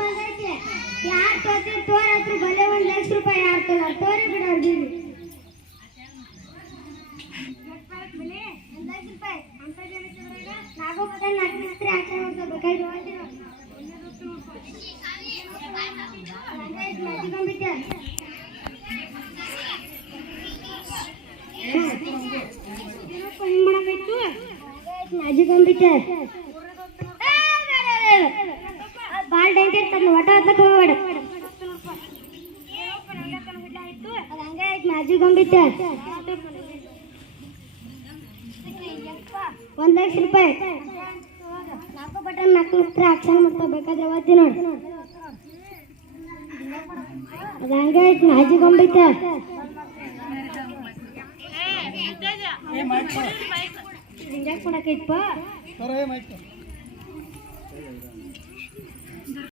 ಬಂದೈತಿ ಯಾರು ತೋತಿರ್ ತೋರತ್ರ ಬಲೆ 1 ಲಕ್ಷ ರೂಪಾಯಿ ಯಾರು ತೋರ ತೋರಿ ಬಿಡೋರ್ಗಿ ನಾಗೋ ಬದಲ್ ನಾಲ್ಕು ಆಚರಣೆ ಮಾಡ್ಕೋಬೇಕಾಗಿ ಮ್ಯಾಜಿಕ್ ಕಂಪ್ಯೂಟರ್ ಹಿಂಗ್ ಮಾಡಬೇಕು ಮ್ಯಾಜಿಕ್ ಕಂಪ್ಯೂಟರ್ ಬಾಲ್ ಡೆಂಟ್ ಇರ್ತದೆ ಒಟ ಹತ್ತಕ್ಕೆ ಹೋಗ್ಬೇಡ ಅದು ಹಂಗೆ ಐತಿ ಮ್ಯಾಜಿಕ್ ಕಂಪ್ಯೂಟರ್ 1 ಲಕ್ಷ ರೂಪಾಯಿ ನಾಲ್ಕು ಬಟನ್ 4 ಉತ್ತರ ಆಕ್ಷನ್ ಮಾಡ್ಕೋಬೇಕಾದ್ರೆ ಓದ್ತಿ ನೋಡಿ ಅದು ಹಂಗೆ ಐತಿ ಮ್ಯಾಜಿಕ್ ಕಂಪ್ಯೂಟರ್ ಹಿಂಗೆ ಕೊಡಕೈತಪ್ಪ